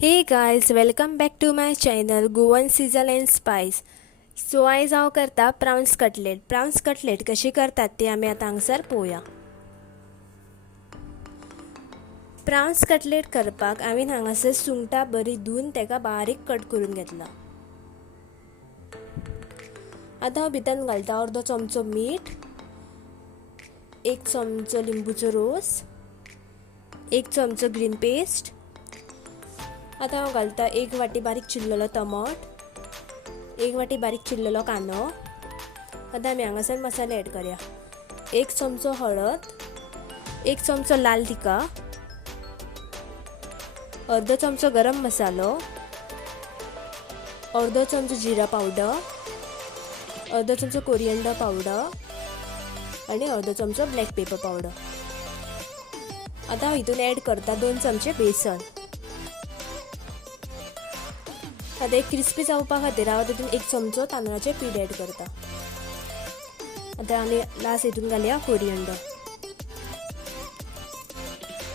Hey guys, welcome back to my channel Goan Sizzle and Spice. सो आयज हांव करता prawns cutlet. Prawns cutlet कशी करतात ती आमी आतां हांगसर पळोवया. प्राउन्स कटलेट करपाक हांवें हांगासर सुंगटां बरी धुवन तेका बारीक कट करून घेतला. आतां हांव भितर घालता अर्दो चमचो मीठ, 1 चमचो लिंबूचो रोस, 1 चमचो ग्रीन पेस्ट. आतां हांव घालता 1 वाटी बारीक चिरलेलो टमाट, 1 वाटी बारीक चिरलेलो कांदो. आतां आमी हांगासर मसाले ॲड करया. 1 चमचो हळद, 1 चमचो लाल तिखट, अर्दो चमचो गरम मसालो, अर्दो चमचो जिरा पावडर, अर्दो चमचो कोरिएंडर पावडर आनी अर्दो चमचो ब्लॅक पेपर पावडर. आतां हांव हितून ॲड करता 2 चमचे बेसन. आतां एक क्रिस्पी जावपा खातीर हांव तितून 1 चमचो तांदळाचें पीठ ॲड करता. आतां आनी लास्ट हितून घालया कोरिएंडर.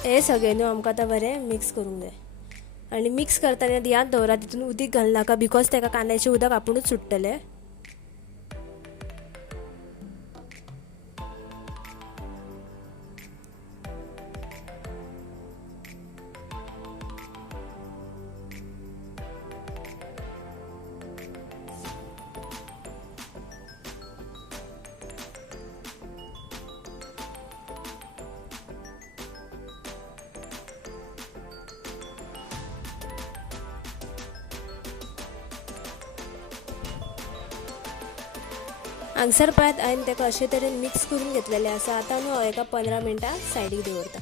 हे सगळें न्हू आमकां आतां बरें मिक्स करूंक जाय. आनी मिक्स करतना याद दवरा तितून उदीक घालनाका, बिकॉज तेका कांद्याचें उदक आपुणूच सुट्टलें. हांगसर पळयात हांवें तेका अशे तरेन मिक्स करून घेतलेलें आसा. आतां न्हू हांव एका 15 मिनटां सायडीक दवरता.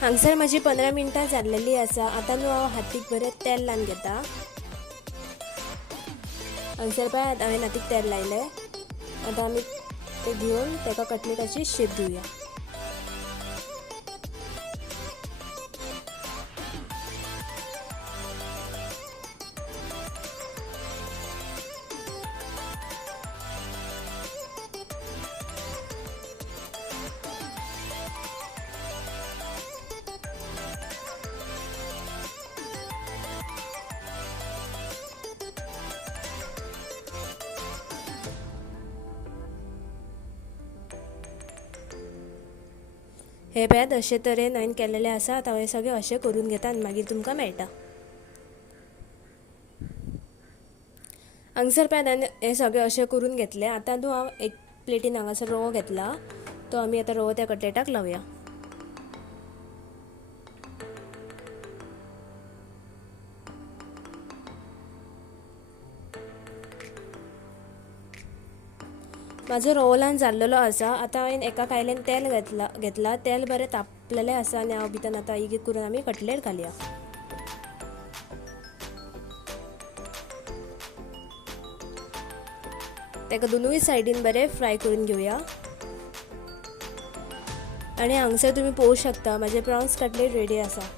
हांगसर म्हाजी 15 मिनटां जाल्लेली आसा. आतां न्हू हांव हातीक बरें तेल लावन घेता. हांगसर पळयात हांवें हातीक तेल लायलें. आतां आमी तें घेवन तेका कटलेटाची शेप दिवया. हे पळयात अशे तरेन हांवें केल्लेले आसा. आतां हे सगळे अशें करून घेता आनी मागीर तुमकां मेळटा. हांगसर पळयात हांवें हे सगळे अशें करून घेतले. आतां न्हू हांव एक प्लेटीन हांगासर रवो घेतला. तो आमी आतां रवो त्या कटलेटाक लावया. म्हाजो रवो लावन जाल्लेलो आसा. आतां हांवें एका कायलेन तेल घेतला. तेल बरें तापलेलें आसा आनी हांव भितर आतां एक एक करून आमी कटलेट घालया. तेका दोनूय सायडीन बरें फ्राय करून घेवया. आनी हांगसर तुमी पळोवंक शकता म्हाजे प्रॉन्स कटलेट रेडी आसा.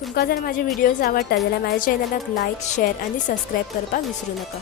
तुमकां जर म्हाजे व्हिडियोज आवडटा जाल्यार म्हाज्या चॅनलाक लायक, शेअर आनी सबस्क्रायब करपाक विसरूं नाका.